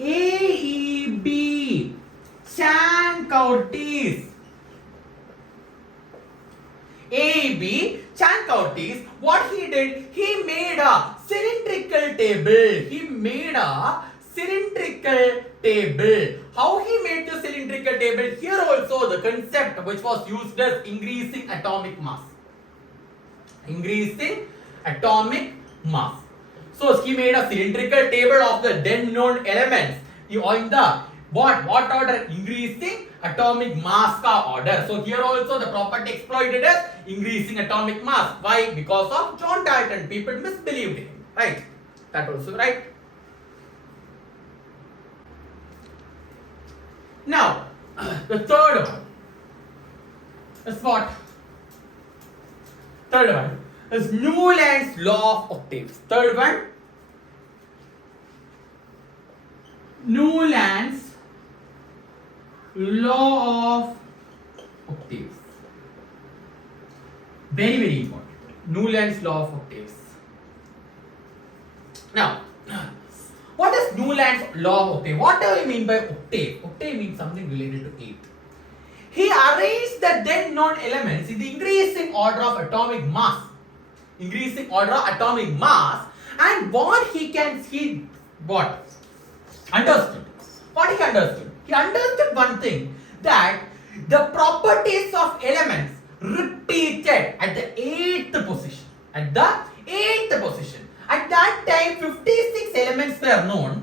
AEB Chan-Curtis. AEB Chan-Curtis, what he did, he made a cylindrical table. He made a cylindrical table. How he made the cylindrical table? Here also the concept which was used as increasing atomic mass. Increasing atomic mass. So he made a cylindrical table of the then known elements. On the what order? Increasing atomic mass ka order. So here also the property exploited as increasing atomic mass. Why? Because of John Dalton. People misbelieved him. Right? That also right. Now the third one is what? Third one is Newland's law of octaves. Third one, Newland's law of octaves. Very, very important. Newland's law of octaves. Now, what is Newland's law of octave? What do I mean by octave? Octave means something related to eighth. He arranged the then known elements in the increasing order of atomic mass. Increasing order of atomic mass, and what he understood. What he understood? He understood one thing, that the properties of elements repeated at the 8th position. At the 8th position. At that time, 56 elements were known.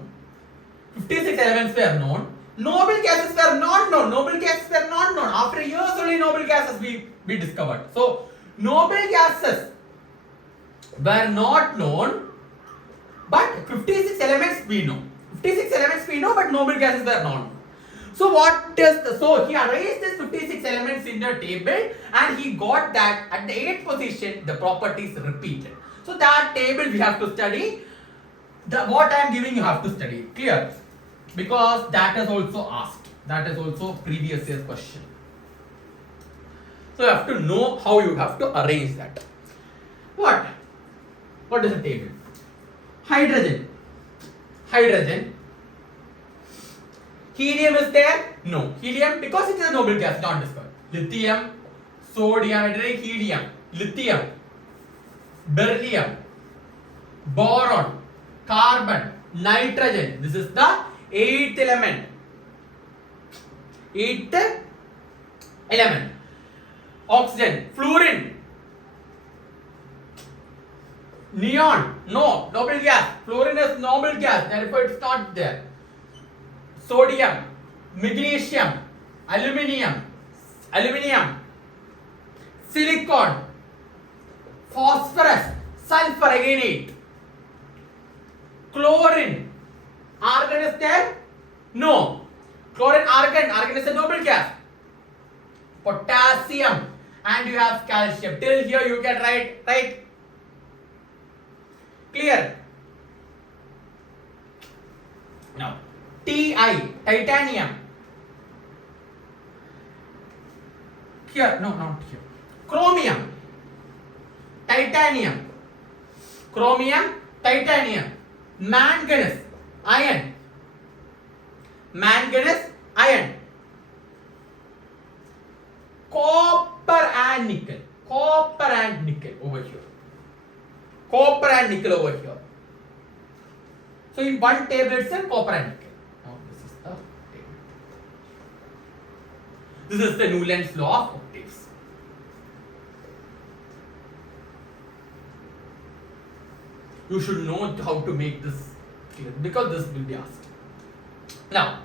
56 elements were known. Noble gases were not known. Noble gases were not known. After years only noble gases we discovered. So, noble gases were not known, but 56 elements we know. 56 elements we know, but noble gases were not known. So so he arranged these 56 elements in the table, and he got that at the 8th position the properties repeated. So that table we have to study. What I am giving you have to study. Clear? Because that is also asked. That is also previous year's question. So you have to know how you have to arrange that. What is the table? Hydrogen. Helium is there? No. Helium, because it is a noble gas, not discovered. Lithium, sodium, helium, lithium, beryllium, boron, carbon, nitrogen. This is the 8th element. 8th element. Oxygen, fluorine, neon, no, noble gas. Fluorine is noble gas, therefore it's not there. Sodium, magnesium, aluminium, silicon, phosphorus, sulfur, again 8. Chlorine, argon is there? No. Chlorine, argon is a noble gas. Potassium, and you have calcium. Till here you can write, right? Clear? Now, Ti, titanium. Here, no, not here. Chromium, titanium. Chromium, titanium. Manganese, iron. Manganese, iron. Copper and nickel. Copper and nickel over here. Copper and nickel over here. So in one table itself, copper and nickel. Now this is the table. This is the Newland's law of octaves. You should know how to make this clear, because this will be asked. Now,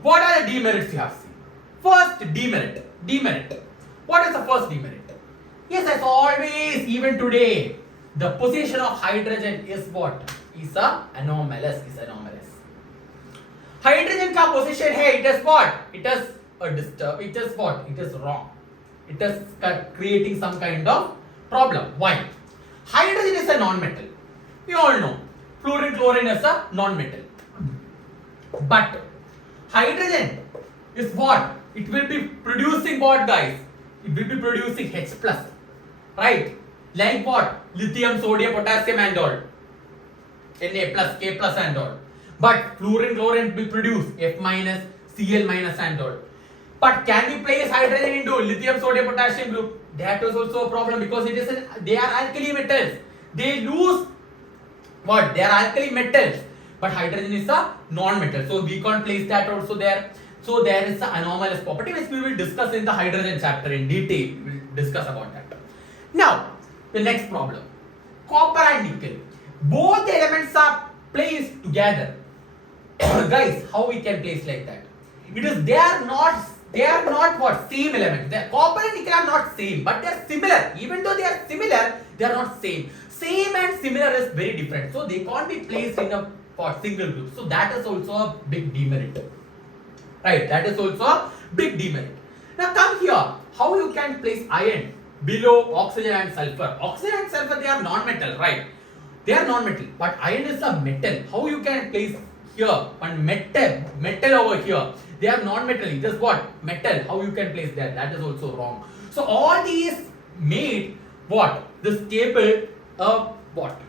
what are the demerits you have seen? First, demerit. What is the first demerit? Yes, as always, even today, the position of hydrogen is what? Is anomalous. Hydrogen ka position hai, it is what? It is a disturb. It is what? It is wrong. It is creating some kind of problem. Why? Hydrogen is a non-metal. We all know. Fluorine, chlorine is a non-metal. But hydrogen is what? It will be producing what, guys? It will be producing H plus. Right? Like what? Lithium, sodium, potassium and all. Na plus, K plus and all. But fluorine, chlorine will produce F minus, Cl minus and all. But can we place hydrogen into lithium, sodium, potassium group? That is also a problem because they are alkali metals. They lose what? They are alkali metals. But hydrogen is a non-metal. So we can't place that also there. So there is an anomalous property which we will discuss in the hydrogen chapter in detail. We will discuss about that. Now, the next problem. Copper and nickel. Both elements are placed together. Guys, how we can place like that? It is they are not what? Same elements. Copper and nickel are not same, but they are similar. Even though they are similar, they are not same. Same and similar is very different. So they can't be placed in a single group. So that is also a big demerit. Right, that is also a big demerit. Now come here. How you can place iron below oxygen and sulfur? Oxygen and sulfur, they are non-metal, right? They are non-metal, but iron is a metal. How you can place here one metal over here? They are non-metal. It is what? Metal. How you can place that? That is also wrong. So all these made what? This table a what?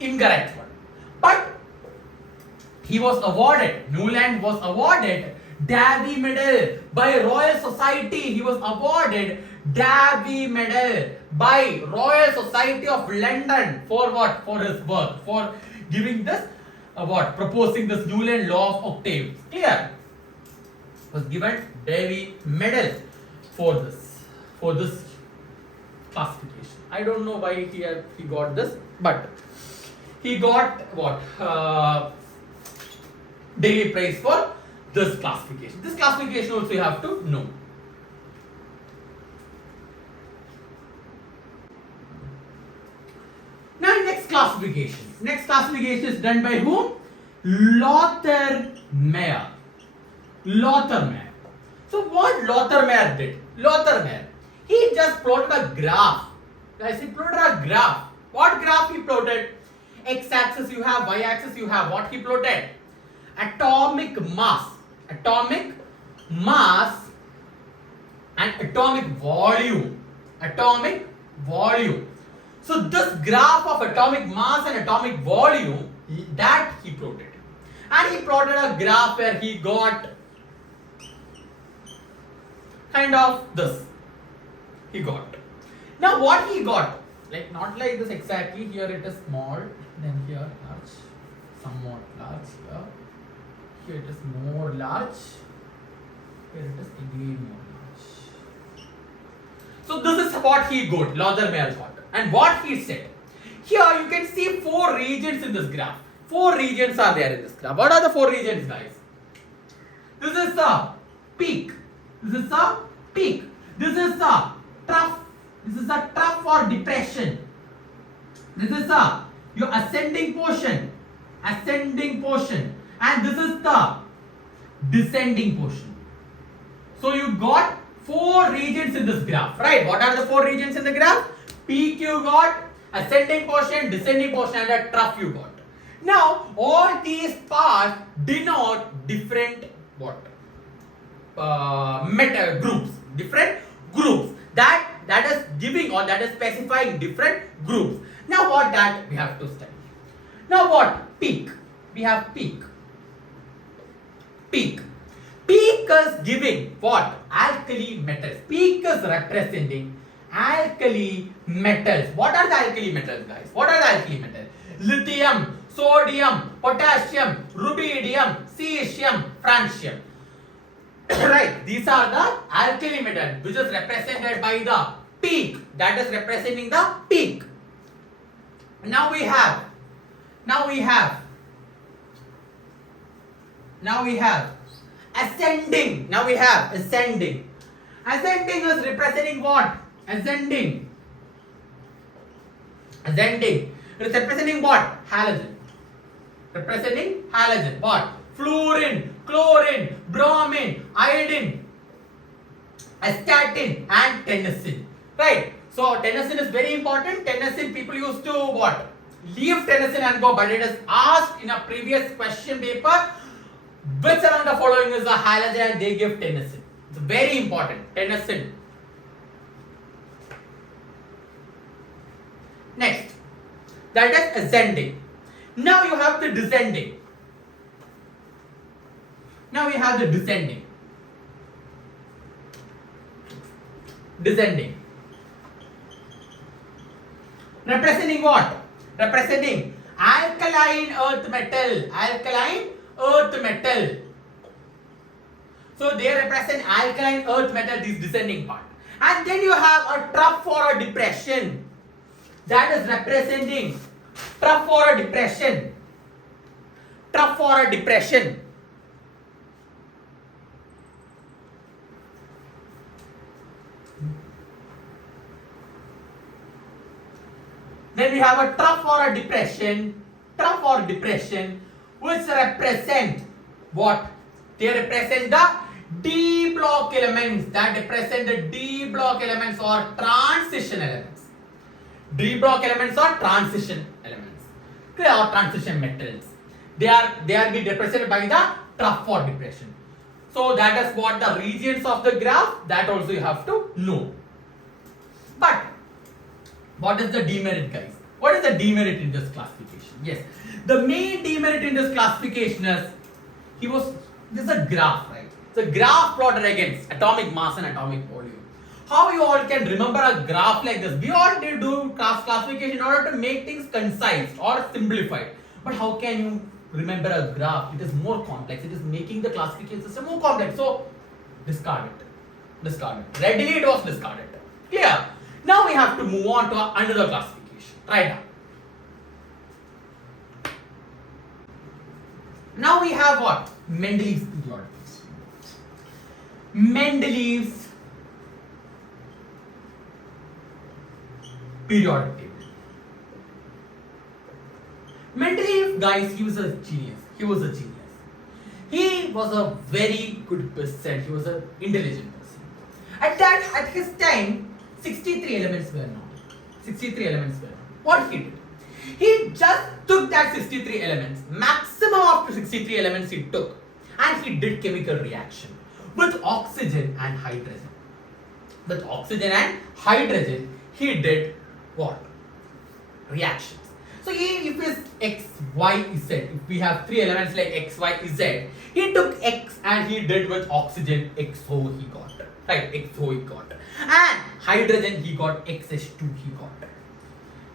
Incorrect one. But he was awarded, Newland was awarded Davy Medal by Royal Society. He was awarded Davy Medal by Royal Society of London for what? For his work, for giving this what? Proposing this Newland law of octaves. Clear? Was given Davy Medal for this classification. I don't know why he got this, but he got what? Daily prize for this classification. This classification also you have to know. Now next classification. Next classification is done by whom? Lothar Meyer. Lothar Meyer. So what Lothar Meyer did? Lothar Meyer, he just plotted a graph. Guys, he plotted a graph. What graph he plotted? X-axis you have, y-axis you have. What he plotted? Atomic mass and atomic volume. So this graph of atomic mass and atomic volume, that he plotted. And he plotted a graph where he got kind of this. He got. Now what he got? Like not like this exactly. Here it is small, then here large, somewhat large here. Here it is more large. Here it is again more large. So this is what he got, Lothar Meyer got. And what he said. Here you can see 4 regions in this graph. 4 regions are there in this graph. What are the 4 regions, guys? This is a peak. This is a peak. This is a trough. This is a trough or depression. This is your ascending portion. And this is the descending portion. So you got 4 regions in this graph, right? What are the 4 regions in the graph? Peak you got, ascending portion, descending portion, and a trough you got. Now all these parts denote different what? Groups. Different groups. That is giving or that is specifying different groups. Now what that we have to study. Now what? Peak. We have peak. Peak is giving what? Alkali metals. Peak is representing alkali metals. What are the alkali metals, guys? What are the alkali metals? Lithium, sodium, potassium, rubidium, cesium, francium. Right, these are the alkali metals which is represented by the peak. That is representing the peak. Now we have ascending. Now we have ascending. Ascending is representing what? Ascending. It is representing what? Halogen. Representing halogen. What? Fluorine, chlorine, bromine, iodine, astatine and tennessine. Right? So tennessine is very important. Tennessine, people used to what? Leave tennessine and go, but it is asked in a previous question paper which among the following is a halogen and they give tennessine. It's very important. Tennessine. Next, that is ascending. Now you have the descending. Now we have the descending. Descending. Representing what? Representing alkaline earth metal. Alkaline earth metal. So they represent alkaline earth metal, this descending part. And then you have a trough or a depression. That is representing trough or a depression. Trough or a depression. Then we have a trough or a depression. Trough or depression, which represent what? They represent the D block elements. That represent the D block elements or transition elements. D block elements or transition elements. Clear? Or transition metals. They are being represented by the trough or depression. So that is what the regions of the graph. That also you have to know. But what is the demerit, guys? What is the demerit in this classification? Yes, the main demerit in this classification is this is a graph, right? It's a graph plotted against atomic mass and atomic volume. How you all can remember a graph like this? We all did do classification in order to make things concise or simplified. But how can you remember a graph? It is more complex. It is making the classification system more complex. So discard it. Discard it. Readily it was discarded. Clear? Now we have to move on to another classification. Right now. Now we have what? Mendelev's periodic. Mendelev's periodic table. Mendelev, guys, he was a genius. He was a genius. He was a very good person. He was an intelligent person. At his time, 63 elements were known. 63 elements were known. What he did? He just took that 63 elements, maximum of 63 elements he took, and he did chemical reaction with oxygen and hydrogen. With oxygen and hydrogen, he did what? Reactions. So if it's X, Y, Z, if we have three elements like X, Y, Z, he took X and he did with oxygen XO he got. Right, XO he got. And hydrogen he got XH2 he got.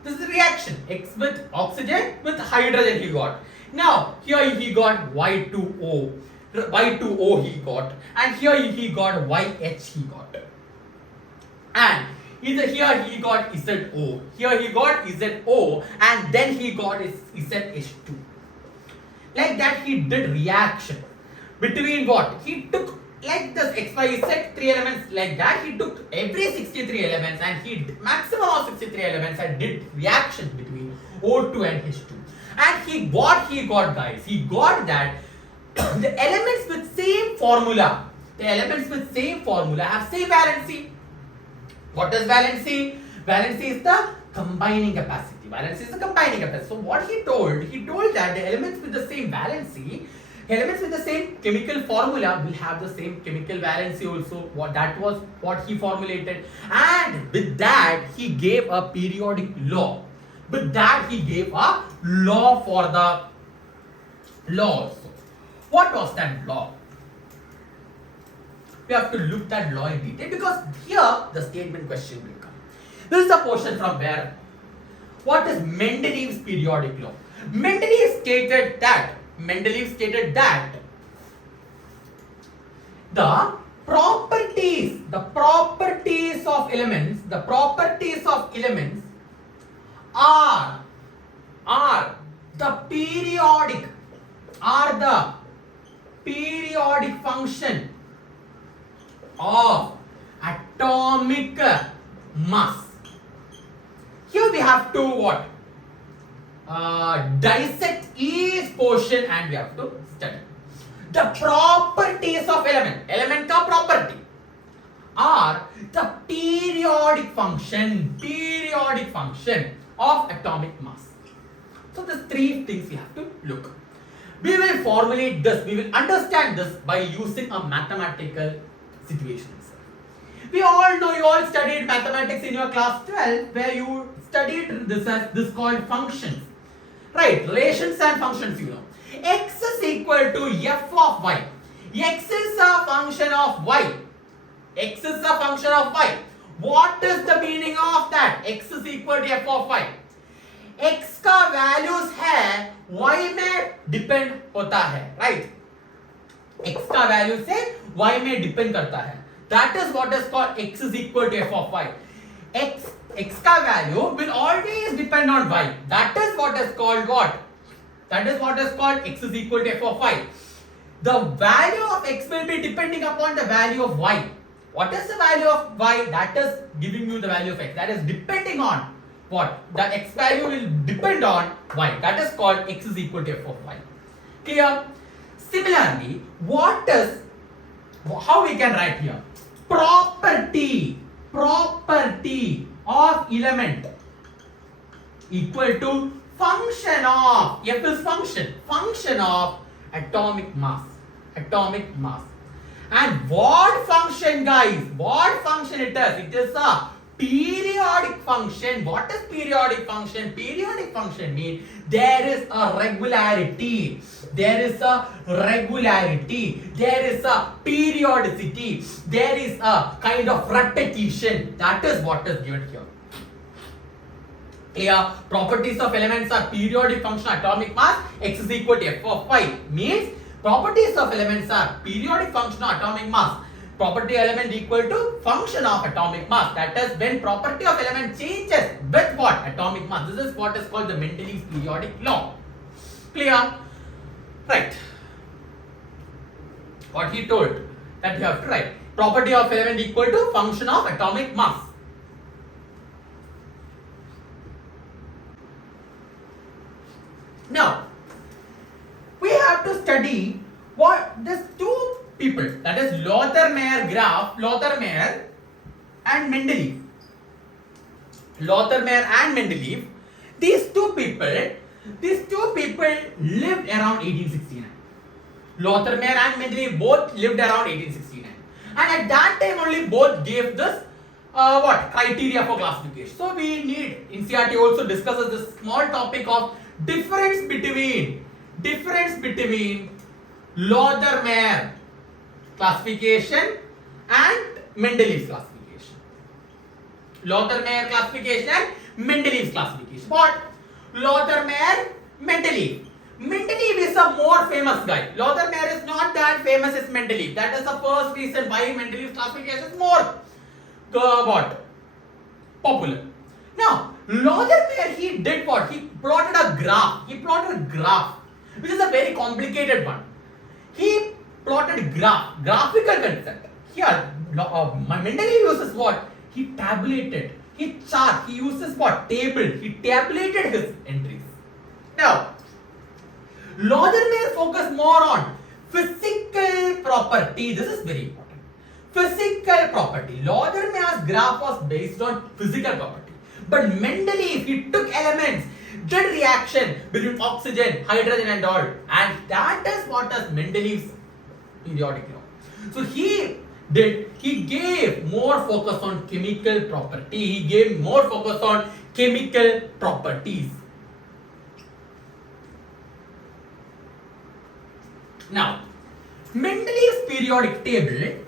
This is the reaction. X with oxygen with hydrogen he got. Now here he got Y2O. Y2O he got. And here he got YH he got. And either here he got ZO. Here he got ZO. And then he got his ZH2. Like that he did reaction. Between what? He took like this X, Y, Z, three elements like that. He took every 63 elements and he did maximum of 63 elements and did reaction between O2 and H2. And what he got, guys? He got that the elements with same formula. The elements with same formula have same valency. What is valency? Valency is the combining capacity. Valency is the combining capacity. So what he told that the elements with the same valency, elements with the same chemical formula will have the same chemical valency also. That was what he formulated. And with that, he gave a periodic law. With that, he gave a law for the law also. What was that law? We have to look that law in detail because here the statement question will come. This is the portion from where. What is Mendelev's periodic law? Mendelev stated that the properties of elements are the periodic function of atomic mass. Here we have to what? Dissect each portion and we have to study. The properties of element का property are the periodic function of atomic mass. So the three things we have to look. We will formulate this, we will understand this by using a mathematical situation. We all know, you all studied mathematics in your class 12 where you studied this called functions. Right, relations and functions you know. X is equal to f of y. X is a function of y. X is a function of y. What is the meaning of that? X is equal to f of y. X का values है y में depend होता है, right? X का value से y में depend करता है. That is what is called x is equal to f of y. X का value will always depend on y. That is what is called what? That is what is called x is equal to f of y. The value of x will be depending upon the value of y. What is the value of y? That is giving you the value of x. That is depending on what? The x value will depend on y. That is called x is equal to f of y. Clear? Similarly, how we can write here? Property of element equal to function of, f is function of atomic mass. And what function guys? What function it is? It is a periodic function. What is periodic function? Periodic function means there is a regularity. There is a periodicity. There is a kind of repetition. That is what is given here. Clear? Properties of elements are periodic function atomic mass. X is equal to f of y means properties of elements are periodic function of atomic mass. Property element equal to function of atomic mass. That is when property of element changes with what? Atomic mass. This is what is called the Mendelev's periodic law. Clear? Right. What he told that you have to write. Property of element equal to function of atomic mass. Now, we have to study what these two people, that is Lothar-Meyer and Mendeleev. These two people lived around 1869. Lothar-Meyer and Mendeleev both lived around 1869. And at that time only both gave this criteria for classification. So we need, NCERT also discusses this small topic of difference between Lothar-Meyer classification and Mendelev's classification. Lothar-Meyer classification and Mendelev's classification. What? Lothar-Meyer, Mendeleev. Mendeleev is a more famous guy. Lothar-Meyer is not that famous as Mendeleev. That is the first reason why Mendelev's classification is more popular. Now, Lothar-Meyer, he did what? He plotted a graph, which is a very complicated one. He plotted graphical concept. Here, Mendeleev uses what? He tabulated, he uses what? Table. He tabulated his entries. Now, Lothar-Meyer focused more on physical property. This is very important. Physical property. Lothar-Meyer's graph was based on physical property. But Mendeleev, he took elements, did reaction between oxygen, hydrogen and all. And that is what is Mendelev's periodic law. So he gave more focus on chemical property. He gave more focus on chemical properties. Now, Mendelev's periodic table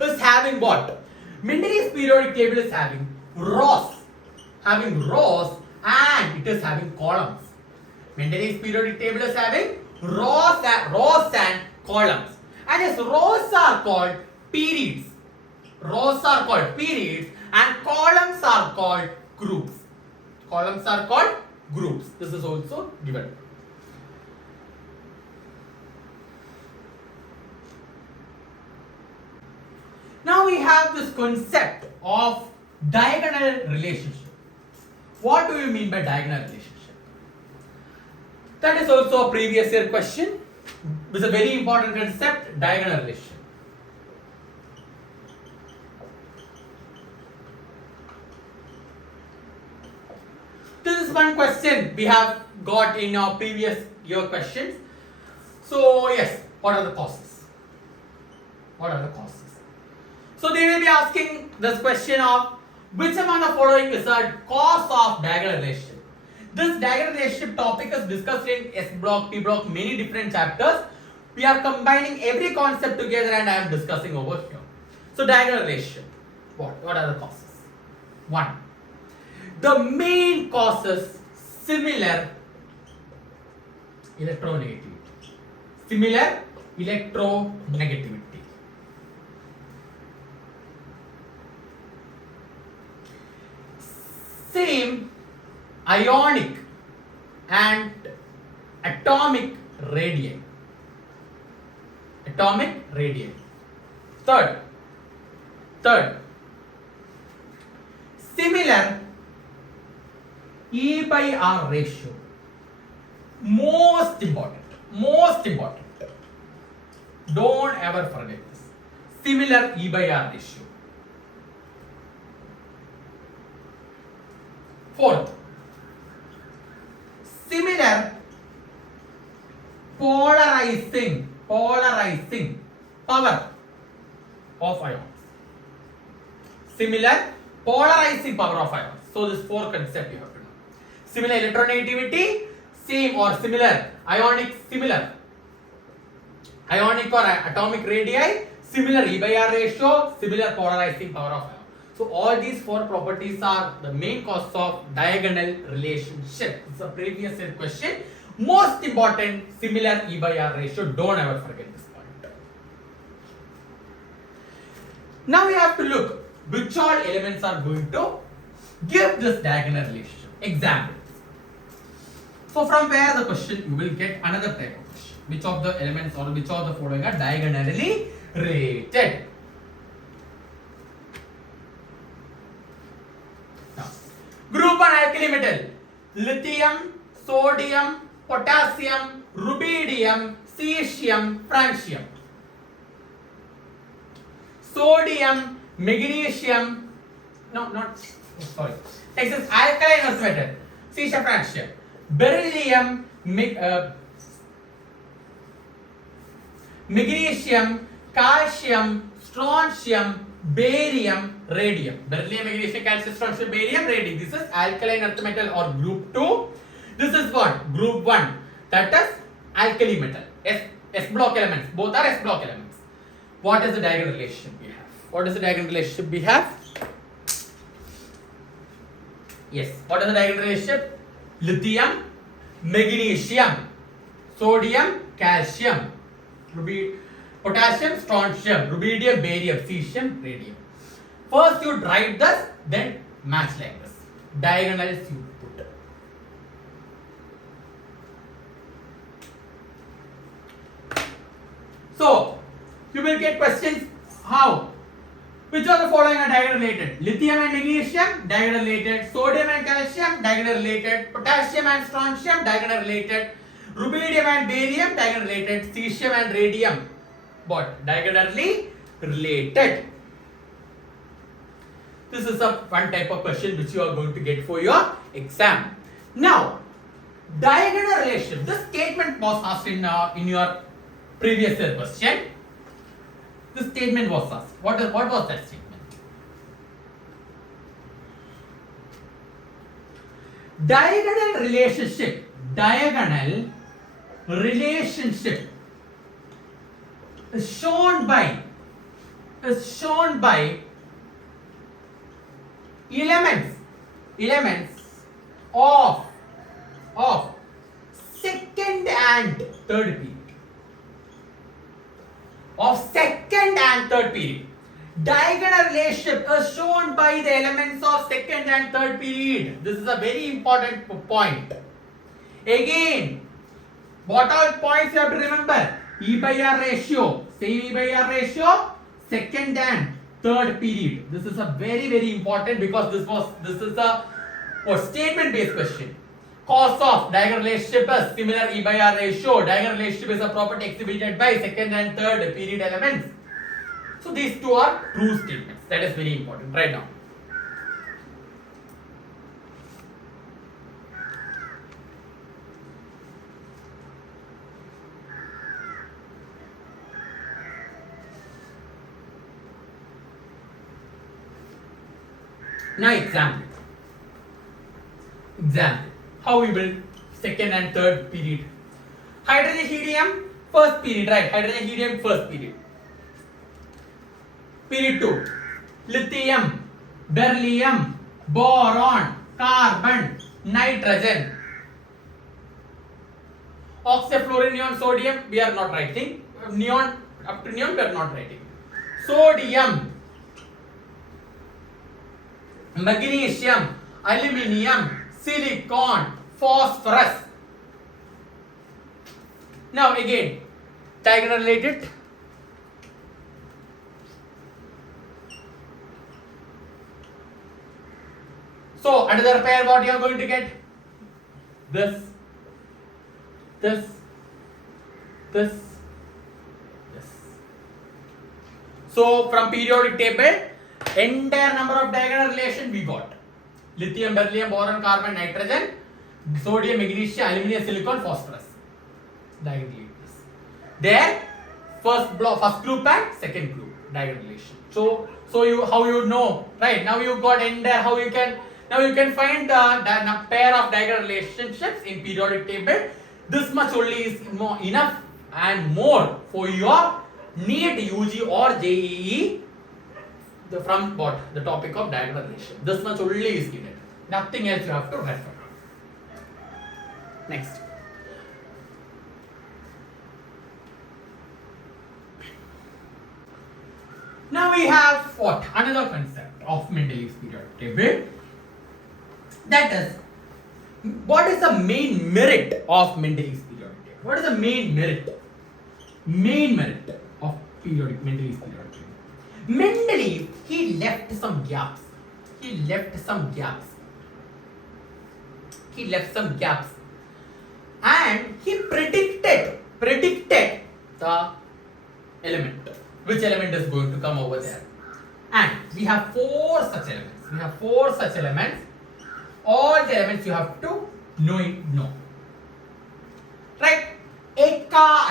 is having what? Mendelev's periodic table is having rows and it is having columns. Mendelev's periodic table is having rows and columns. And his rows are called periods. And columns are called groups. This is also given. Now we have this concept of diagonal relationship. What do you mean by diagonal relationship? That is also a previous year question. It's a very important concept, diagonal relationship. This is one question we have got in our previous year questions. So yes, what are the causes? So they will be asking this question of Which among the following is a cause of diagonal relationship? This diagonal relationship topic is discussed in S block, P block, many different chapters. We are combining every concept together and I am discussing over here. So diagonal relationship. What are the causes? 1. The main causes similar electronegativity. Similar electronegativity. Same ionic and atomic radii. Atomic radii. Third, similar E by R ratio. Most important. Don't ever forget this. Similar E by R ratio. Fourth, similar polarizing power of ions. Similar polarizing power of ions. So this 4 concept you have to know. Similar electronegativity, same or similar ionic or atomic radii, similar E by R ratio, similar polarizing power of ions. So all these 4 properties are the main cause of diagonal relationship. It's a previous year question. Most important, similar E by R ratio. Don't ever forget this point. Now we have to look which all elements are going to give this diagonal relationship. Examples. So from where the question you will get another type of question. Which of the elements or which of the following are diagonally related? Now, group 1 alkali metal: lithium, sodium, potassium, rubidium, cesium, francium. Sodium, magnesium, sorry. Next is alkaline earth metal: cesium, francium. Beryllium, magnesium, calcium, strontium, barium, radium. Beryllium, magnesium, calcium, strontium, barium, radium. This is alkaline earth metal or group 2. This is what? Group 1. That is alkali metal. S block elements. Both are S block elements. What is the diagonal relationship we have? Yes. What is the diagonal relationship? Lithium, magnesium, sodium, calcium, potassium, strontium, rubidium, barium, cesium, radium. First you write this, then match like this. Diagonals you put. So you will get questions how? Which of the following are diagonal related? Lithium and magnesium, diagonal related. Sodium and calcium, diagonal related. Potassium and strontium, diagonal related. Rubidium and barium, diagonal related. Cesium and radium, what? Diagonally related. This is a one type of question which you are going to get for your exam. Now, diagonal relation. This statement was asked in your previous year question. This statement was asked. What was that statement? Diagonal relationship is shown by elements of second and third period. Diagonal relationship is shown by the elements of second and third period. This is a very important point. Again, what all points you have to remember? E by R ratio, same E by R ratio, second and third period. This is a very important because this is a statement based question. Cause of diagonal relationship is similar E by R ratio. Diagonal relationship is a property exhibited by second and third period elements. So these two are true statements. That is very important. Write down. Now example. How we build second and third period. Hydrogen helium first period, right? Hydrogen helium first period. Period 2. Lithium, beryllium, boron, carbon, nitrogen. Oxyfluorine, neon, sodium, we are not writing. Neon, up to neon, we are not writing. Sodium, magnesium, aluminium, silicon, phosphorus. Now again, diagonal relate it. So another pair, what you are going to get? This, this. So from periodic table, entire number of diagonal relation we got. Lithium, beryllium, boron, carbon, nitrogen, sodium, magnesium, aluminium, silicon, phosphorus. Diagonal this. There, first group and second group diagonal relation. So you how you know, right? Now you got entire how you can find the pair of diagonal relationships in periodic table. This much only is enough and more for your NEET, UG or JEE from what? The topic of diagonal relation. This much only is needed. Nothing else you have to refer. Next. Now we have what? Another concept of Mendelev's periodic table. That is, what is the main merit of Mendelev's periodic table? What is the main merit? Main merit of Mendelev's periodic table. Mendeleev, he left some gaps. And he predicted the element. Which element is going to come over there? And we have four such elements. All the elements you have to know. Right? Eka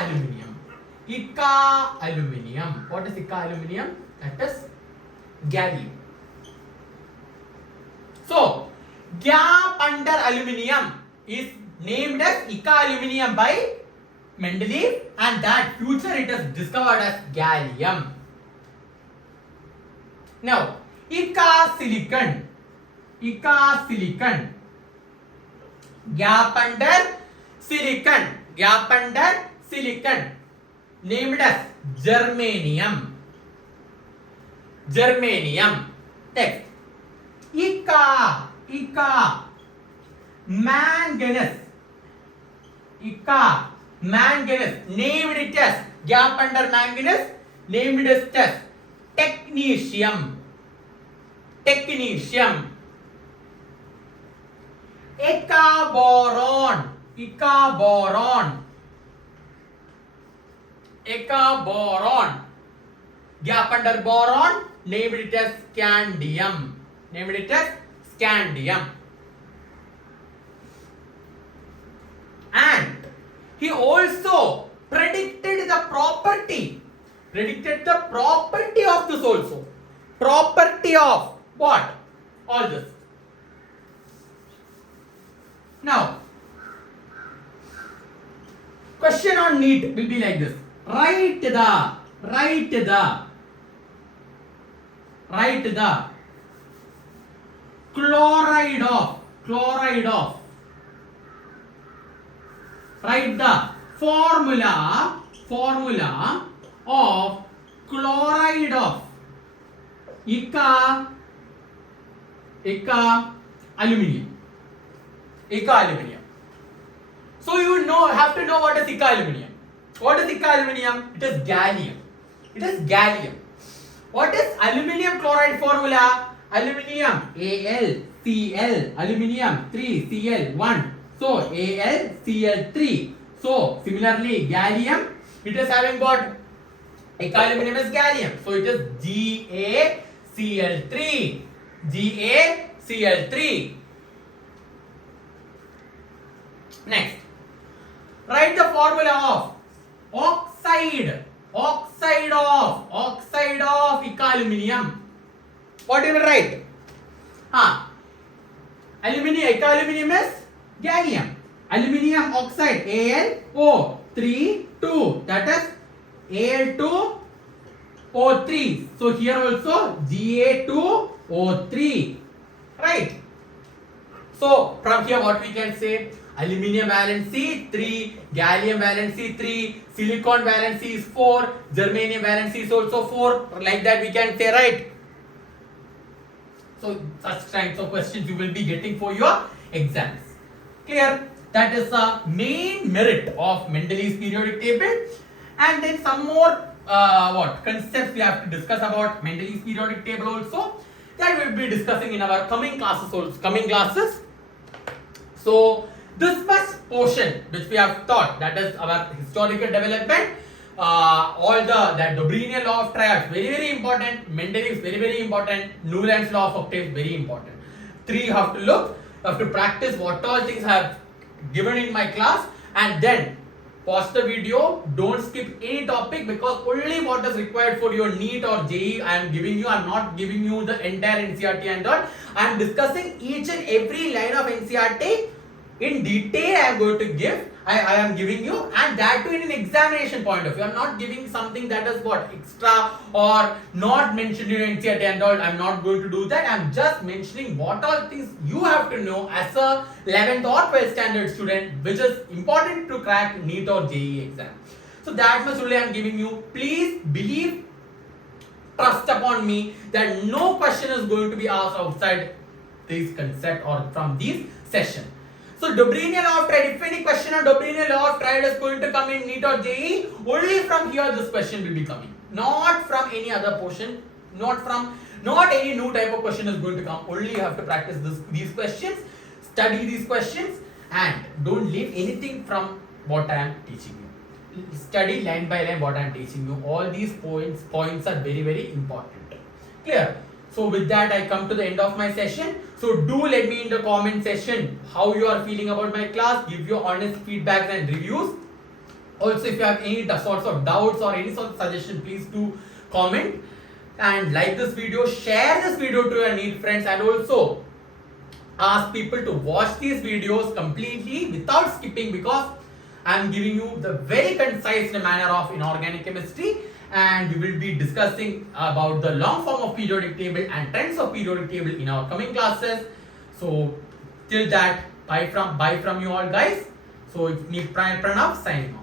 aluminium. What is Eka aluminium? That is gallium. So, gap under aluminium is named as Eka aluminium by Mendeleev, and that future it is discovered as gallium. Now, Eka silicon, gap under silicon, named as germanium. Next, Eka manganese, named it as gap under manganese, named it as technetium. Eka boron, gap under boron, named it as scandium. And he also predicted the property of this also. Property of what? All this. Now, question on NEET will be like this. Write the chloride of. Write the formula of chloride of Eka aluminium. So you have to know what is Eka aluminium. What is Eka aluminium? It is gallium. What is aluminium chloride formula? Aluminium AlCl, aluminium 3Cl1. So AlCl3. So similarly gallium, it is having what? Eka aluminium is gallium. So it is GaCl3. Next, write the formula of oxide of Eka aluminium. What you will write? Aluminium is gallium. Aluminium oxide AlO3 2, that is Al2O3. So here also Ga2O3, right? So from here what we can say, aluminium valency 3, gallium valency 3, silicon valency is 4, germanium valency is also 4, like that we can say, right? So such kinds of questions you will be getting for your exams. Clear? That is the main merit of Mendelev's periodic table. And then some more concepts we have to discuss about Mendelev's periodic table also. That we will be discussing in our coming classes. So this much portion which we have taught, that is our historical development, that Dobrinian law of triads, very important, Mendelev's very important, Newland's law of octaves, very important. 3 you have to look, you have to practice what all things I have given in my class, and then pause the video, don't skip any topic, because only what is required for your NEET or JEE I am giving you. I am not giving you the entire NCERT and all. I am discussing each and every line of NCERT in detail. I am going to give, I am giving you, and that too in an examination point of view. I am not giving something that is extra or not mentioned in NCERT and all. I am not going to do that. I am just mentioning what all things you have to know as a 11th or 12th standard student, which is important to crack NEET or JEE exam. So that much only I am giving you. Please believe, trust upon me that no question is going to be asked outside this concept or from these sessions. So Dobrinian law of triad, if any question on Dobrinian law of triad is going to come in NEET or JEE, only from here this question will be coming. Not from any other portion, not any new type of question is going to come. Only you have to practice these questions, study these questions, and don't leave anything from what I am teaching you. Study line by line what I am teaching you. All these points are very important. Clear? So with that I come to the end of my session. So do let me in the comment section how you are feeling about my class. Give your honest feedbacks and reviews. Also if you have any sorts of doubts or any sort of suggestion, please do comment. And like this video, share this video to your NEET friends, and also ask people to watch these videos completely without skipping, because I am giving you the very concise manner of inorganic chemistry, and we will be discussing about the long form of periodic table and trends of periodic table in our coming classes. So till that, bye from you all guys. So it's me Pranav signing off.